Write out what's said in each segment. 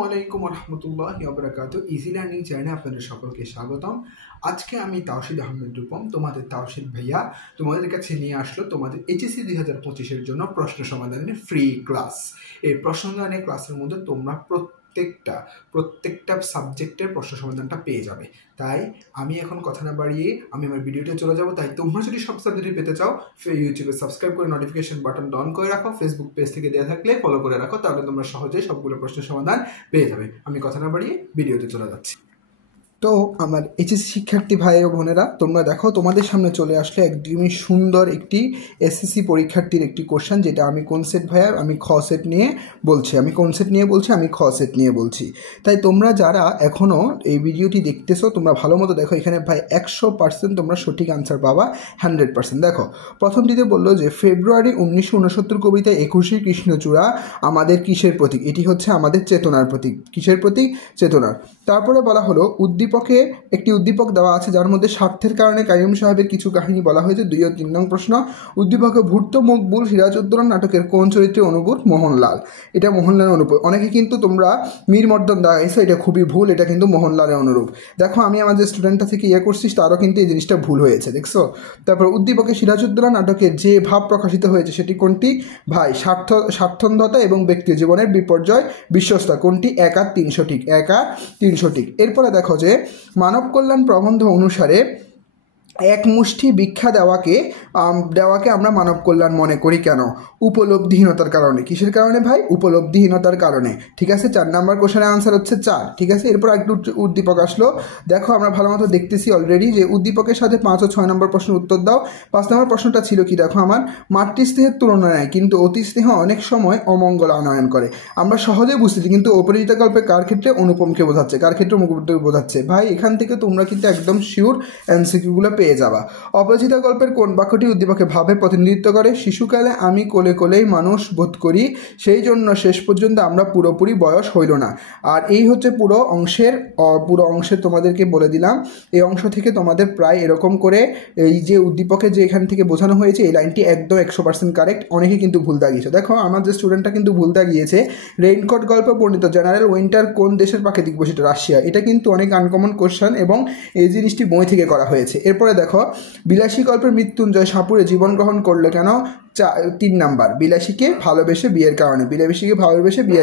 আসসালামু আলাইকুম রহমতুল্লাহি ওয়া বারাকাতুহু। ইজি লার্নিং চ্যানেলে আপনাদের সকলকে স্বাগতম। আজকে আমি তাওশিদ আহমেদ রূপম, তোমাদের তাওশিদ ভাইয়া, তোমাদের কাছে নিয়ে আসলো তোমাদের এইচএসসি 2025-এর জন্য প্রশ্ন সমাধানের ফ্রি ক্লাস। এই প্রশ্ন সমাধানের ক্লাসের মধ্যে তোমরা প্রত্যেকটা সাবজেক্টের প্রশ্ন সমাধানটা পেয়ে যাবে। তাই আমি এখন কথা না বাড়িয়ে আমি আমার ভিডিওতে চলে যাব। তাই তোমরা যদি সব সাবজেক্টে পেতে চাও ইউটিউবে সাবস্ক্রাইব করে নোটিফিকেশন বাটন অন করে রাখো, ফেসবুক পেজ থেকে দেওয়া থাকলে ফলো করে রাখো, তাহলে তোমরা সহজেই সবগুলো প্রশ্নের সমাধান পেয়ে যাবে। আমি কথা না বাড়িয়ে ভিডিওতে চলে যাচ্ছি। তো আমার এইচএসসি শিক্ষার্থী ভাই ও বোনেরা, তোমরা দেখো তোমাদের সামনে চলে আসলে একদমই সুন্দর একটি এসএসসি পরীক্ষার্থীর একটি কোশ্চেন, যেটা আমি কোন সেট ভাইয়া আমি খ সেট নিয়ে বলছি, আমি খ সেট নিয়ে বলছি। তাই তোমরা যারা এখনও এই ভিডিওটি দেখতেছো তোমরা ভালো মতো দেখো, এখানে ভাই 100% তোমরা সঠিক আনসার পাবা, 100%। দেখো প্রথমটিতে বললো যে ফেব্রুয়ারি 1969 কবিতায় 21শে কৃষ্ণচূড়া আমাদের কিসের প্রতীক? এটি হচ্ছে আমাদের চেতনার প্রতীক। কিসের প্রতীক? চেতনার। তারপরে বলা হলো একটি উদ্দীপক দেওয়া আছে যার মধ্যে স্বার্থের কারণে কাইয়ুম সাহেবের কিছু কাহিনী বলা হয়েছে। 2 ও 3 নং প্রশ্ন, উদ্দীপকে ভূত মকবুল সিরাজউদ্দৌলা নাটকের কোন চরিত্রে অনুভূত? মোহনলাল। এটা মোহনলালের অনুরূপ। অনেকে কিন্তু তোমরা মীর মর্দান দেখাইছো, এটা খুবই ভুল, এটা কিন্তু মোহনলালের অনুরূপ। দেখো আমি আমাদের স্টুডেন্টটা থেকে করছিস, তারও কিন্তু এই জিনিসটা ভুল হয়েছে, দেখছো? তারপর উদ্দীপকে সিরাজউদ্দৌলা নাটকে যে ভাব প্রকাশিত হয়েছে সেটি কোনটি? ভাই স্বার্থন্ধতা এবং ব্যক্তি জীবনের বিপর্যয় বিশ্বস্তা। কোনটি? 1 আর 3 সঠিক, 1 আর 3 সঠিক। এরপরে দেখো যে মানব কল্যাণ প্রবন্ধ অনুসারে এক মুষ্টি ভিক্ষা দেওয়াকে আমরা মানব কল্যাণ মনে করি কেন? উপলব্ধিহীনতার কারণে। কিসের কারণে ভাই? উপলব্ধিহীনতার কারণে। ঠিক আছে, 4 নাম্বার কোশ্চেনের আনসার হচ্ছে 4। ঠিক আছে, এরপর একটু উদ্দীপক আসলো। দেখো আমরা ভালো মতো দেখতেছি অলরেডি যে উদ্দীপকের সাথে 5 ও 6 নম্বর প্রশ্নের উত্তর দাও। 5 নম্বর প্রশ্নটা ছিল কি? দেখো আমার মাতৃস্নেহের তুলনা নেয় কিন্তু অতি স্নেহ অনেক সময় অমঙ্গল আনয়ন করে। আমরা সহজে বুঝতেছি, কিন্তু অপরিচিত গল্পে কার ক্ষেত্রে? অনুপমকে বোঝাচ্ছে। কার ক্ষেত্রে? অনুপমকে বোঝাচ্ছে। ভাই এখান থেকে তোমরা কিন্তু একদম শিওর এমসিকিউগুলো পেয়ে যাবা। অপরিচিত গল্পের কোন বাক্যটি উদ্দীপকে ভাবে প্রতিনিধিত্ব করে? শিশুকালে আমি কোলে কোলেই মানুষ বোধ করি, সেই জন্য শেষ পর্যন্ত আমরা পুরোপুরি বয়স হইল না। আর এই হচ্ছে পুরো অংশের তোমাদেরকে বলে দিলাম। এই অংশ থেকে তোমাদের প্রায় এরকম করে এই যে উদ্দীপকে যে এখান থেকে বোঝানো হয়েছে এই লাইনটি একদম 100% কারেক্ট। অনেকে কিন্তু ভুল দাগিয়েছে। দেখো আমার যে স্টুডেন্টটা কিন্তু ভুল দাগিয়েছে, রেইনকোট গল্পে বর্ণিত জেনারেল উইন্টার কোন দেশের প্রাকৃতিক বৈশিষ্ট্য? রাশিয়া। এটা কিন্তু অনেক আনকমন কোশ্চেন এবং এই জিনিসটি বই থেকে করা হয়েছে। এরপরে দেখো বিলাসী গল্পের মৃত্যুঞ্জয় সাপুড়ে জীবন গ্রহণ করলো কেন? 3 নাম্বার, বিলাসীকে ভালোবেসে বিয়ের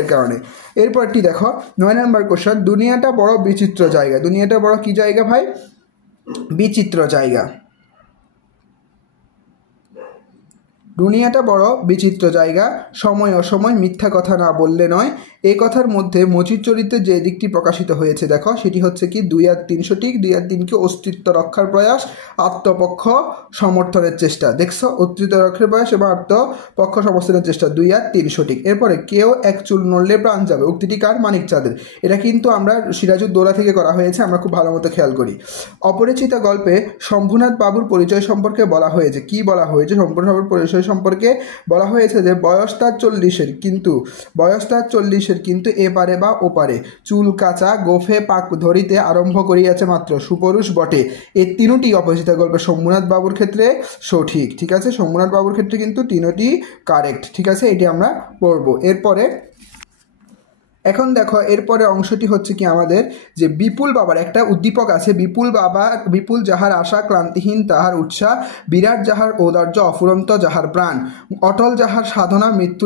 কারণে। এরপরটি দেখো 9 নাম্বার কোশ্চেন, দুনিয়াটা বড় বিচিত্র জায়গা। দুনিয়াটা বড় কি জায়গা ভাই? বিচিত্র জায়গা। দুনিয়াটা বড় বিচিত্র জায়গা, সময় অসময় মিথ্যা কথা না বললে নয়। এই কথার মধ্যে মজির চরিত্রে যে দিকটি প্রকাশিত হয়েছে দেখো সেটি হচ্ছে কি? 2 আর 3 সঠিক। 2 আর 3কে অস্তিত্ব রক্ষার প্রয়াস, আত্মপক্ষ সমর্থনের চেষ্টা। দেখছো, অস্তিত্ব রক্ষার প্রয়াস এবং আত্মপক্ষ সমর্থনের চেষ্টা, 2 আর 3 সঠিক। এরপরে কেউ এক চুল নড়লে প্রাণ যাবে, উক্তিটি কার? মানিক চাঁদের। এটা কিন্তু আমরা সিরাজউদ্দৌলা থেকে করা হয়েছে, আমরা খুব ভালো মতো খেয়াল করি। অপরিচিত গল্পে শম্ভুনাথ বাবুর পরিচয় সম্পর্কে বলা হয়েছে কি? বলা হয়েছে শম্ভুনাথ বাবুর পরিচয় সম্পর্কে বলা হয়েছে যে বয়স তার 40-এর কিন্তু এপারে বা ওপারে, চুল কাঁচা গোফে পাক ধরিতে আরম্ভ করিয়াছে মাত্র, সুপুরুষ বটে। এই 3টি অপরিচিত গল্পে শম্ভুনাথ বাবুর ক্ষেত্রে সঠিক। ঠিক আছে, শম্ভুনাথ বাবুর ক্ষেত্রে কিন্তু 3টি কারেক্ট। ঠিক আছে, এটি আমরা পড়বো। এরপরে এখন দেখো এরপরে অংশটি হচ্ছে কি আমাদের যে বিপুল বাবার একটা উদ্দীপক আছে। বিপুল যাহার আশা, ক্লান্তিহীন তাহার উৎসাহ, বিরাট যাহার ঔদার্য, অফুরন্ত যাহার প্রাণ, অটল যাহার সাধনা, মৃত্যু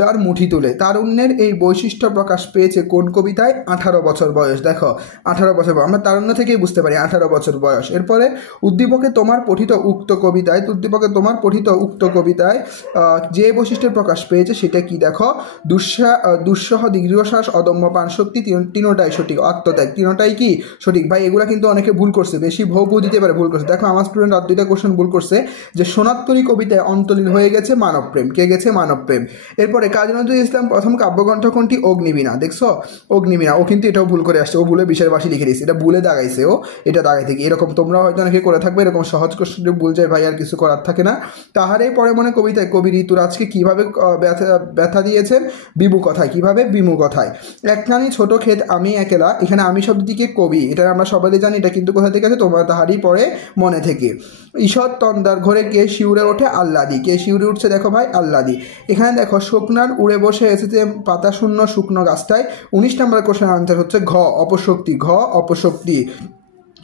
যাহার মুঠি তুলে। তারুণ্যের এই বৈশিষ্ট্য প্রকাশ পেয়েছে কোন কবিতায়? 18 বছর বয়স। দেখো 18 বছর, আমরা তারুণ্য থেকেই বুঝতে পারি 18 বছর বয়স। এরপরে উদ্দীপকে তোমার পঠিত উক্ত কবিতায় যে বৈশিষ্ট্যের প্রকাশ পেয়েছে সেটা কি? দেখো দুঃসহ দীর্ঘশ্বাস, অদম্য প্রাণশক্তি, 3টাই সঠিক। আত্মত্যাগ, 3টাই কি সঠিক? ভাই এগুলা কিন্তু অনেকে ভুল করছে, বেশি ভৌ দিতে পারে, ভুল করছে। দেখো আমার স্টুডেন্ট আর 2টা কোশ্চেন ভুল করছে, যে সোনাত্তরী কবিতায় অন্তলীন হয়ে গেছে মানবপ্রেম। কে গেছে? মানবপ্রেম। এরপরে কাজী নজরুল ইসলাম প্রথম কাব্যগ্রন্থ কোনটি? অগ্নিবীণা। দেখছো অগ্নিবীণা, ও কিন্তু এটাও ভুল করে আসছে, ও ভুলে বিষয়ের বাসি লিখে দিয়েছে, এটা ভুলে দাগাইছে, ও এটা দাগাইতে গিয়ে। এরকম তোমরা হয়তো অনেকে করে থাকবে, এরকম সহজ কোশ্চেন ভুল যায় ভাই, আর কিছু করার থাকে না। তাহারে পরে মনে কবিতায় কবি ঋতুরাজকে কিভাবে ব্যথা দিয়েছেন? বিভু কথায়। কিভাবে কিভাবে বিমুখতায়। একখানি ছোট ক্ষেত আমি একেলা, এখানে আমি শব্দটিকে কবি, এটা আমরা সবাই জানি, এটা কিন্তু কোথা থেকে আছে, তোমরা তাহারই পরে মনে থেকে। ঈষৎ তন্দার ঘরে কে শিউরে ওঠে আহ্লাদি, কে শিউরে উঠছে দেখো ভাই আহ্লাদি। এখানে দেখো শুকনার উড়ে বসে এসেছে পাতা শূন্য শুকনো গাছটায়। 19 নম্বর কোশ্চেন আনসার হচ্ছে ঘ অপশক্তি, ঘ অপশক্তি।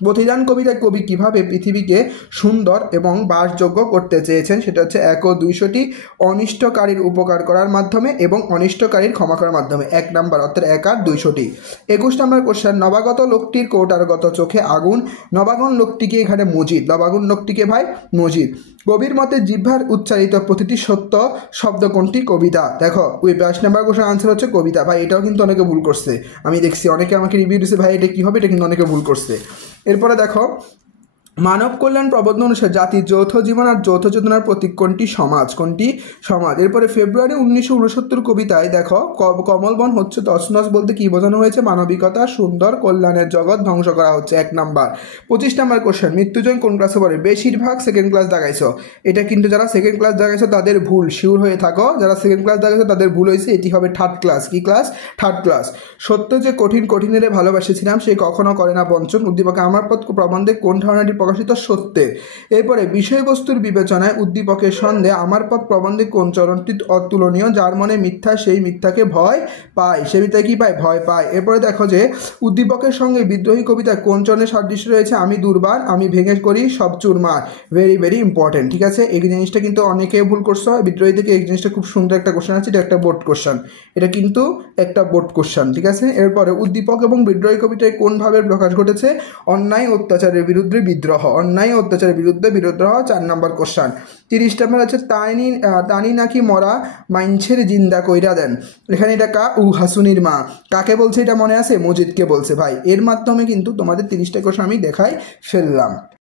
প্রতিদান কবিতায় কবি কিভাবে পৃথিবীকে সুন্দর এবং বাসযোগ্য করতে চেয়েছেন, সেটা হচ্ছে 1 ও 200টি অনিষ্টকারীর উপকার করার মাধ্যমে এবং অনিষ্টকারীর ক্ষমা করার মাধ্যমে, 1 নাম্বার, অর্থাৎ 1 আর 200টি। 21 নম্বর কোশ্চেন, নবাগত লোকটির কৌটারগত চোখে আগুন। নবাগত লোকটিকে এখানে মজিদ, নবাগত লোকটিকে ভাই মজিদ। কবির মতে জিহ্বার উচ্চারিত প্রতিটি সত্য শব্দ কোনটি? কবিতা। দেখো 22 নম্বর কোশ্চেন আনসার হচ্ছে কবিতা। ভাই এটাও কিন্তু অনেকে ভুল করছে, আমি দেখছি অনেকে আমাকে রিভিউ দিচ্ছে ভাই এটা কী হবে, এটা কিন্তু অনেকে ভুল করছে। এরপরে দেখো মানব কল্যাণ প্রবন্ধ অনুসারে জাতির যৌথ জীবন আর যৌথ চেতনার প্রতীক কোনটি? সমাজ। কোনটি? সমাজ। এরপরে ফেব্রুয়ারি 1969 কবিতায় দেখো কমলবন হচ্ছে তছনছ বলতে কি বোঝানো হয়েছে? মানবিকতা, সুন্দর, কল্যাণের জগৎ ধ্বংস করা হচ্ছে, 1 নাম্বার। 25 নম্বর কোশ্চেন, মৃত্যুঞ্জয় কোন ক্লাসে পড়ে? বেশিরভাগ সেকেন্ড ক্লাস দাগাইছো, এটা কিন্তু যারা সেকেন্ড ক্লাস দাগাইছো তাদের ভুল, শিওর হয়ে থাকো, যারা সেকেন্ড ক্লাস দাগাইছো তাদের ভুল হয়েছে, এটি হবে থার্ড ক্লাস। কি ক্লাস? Third class. সত্য যে কঠিনের ভালোবাসেছিলাম সে কখনো করে না বঞ্চন, উদ্দীপকে আমার পথ প্রবন্ধে কোন ধারণাটি প্রকাশিত? সত্যে। এরপরে বিষয়বস্তুর বিবেচনায় উদ্দীপকের সন্দেহে আমার পথ প্রবন্ধে কোন চরণটি অতুলনীয়? যার মনে মিথ্যা সেই মিথ্যাকে ভয় পায়, সে মিথ্যা কি পায়? ভয় পায়। এরপরে দেখো যে উদ্দীপকের সঙ্গে বিদ্রোহী কবিতায় কোন চরণের সাদৃশ্য রয়েছে? আমি দুর্বার, আমি ভেঙে করি সব চুরমার, ভেরি ভেরি ইম্পর্টেন্ট। ঠিক আছে, এই জিনিসটা কিন্তু অনেকে ভুল করছো, বিদ্রোহী থেকে এই জিনিসটা খুব সুন্দর একটা কোশ্চেন আছে, এটা একটা বোর্ড কোশ্চেন, এটা কিন্তু একটা বোর্ড কোশ্চেন। ঠিক আছে, এরপরে উদ্দীপক এবং বিদ্রোহী কবিতায় কোন ভাবের প্রকাশ ঘটেছে? অন্যায় অত্যাচারের বিরুদ্ধে বিদ্রোহ, অন্যায় অত্যাচারের বিরুদ্ধে বিদ্রোহ, 4 নম্বর কোশ্চেন। 30 নম্বর হচ্ছে তানি নাকি মরা মাইনছের জিন্দা কইরা দেন। এখানে এটা কা? হাসুনির মা। কাকে বলছে এটা মনে আছে? মজিদকে বলছে। ভাই এর মাধ্যমে কিন্তু তোমাদের 30টা কোশ্চেন আমি দেখাই ফেললাম।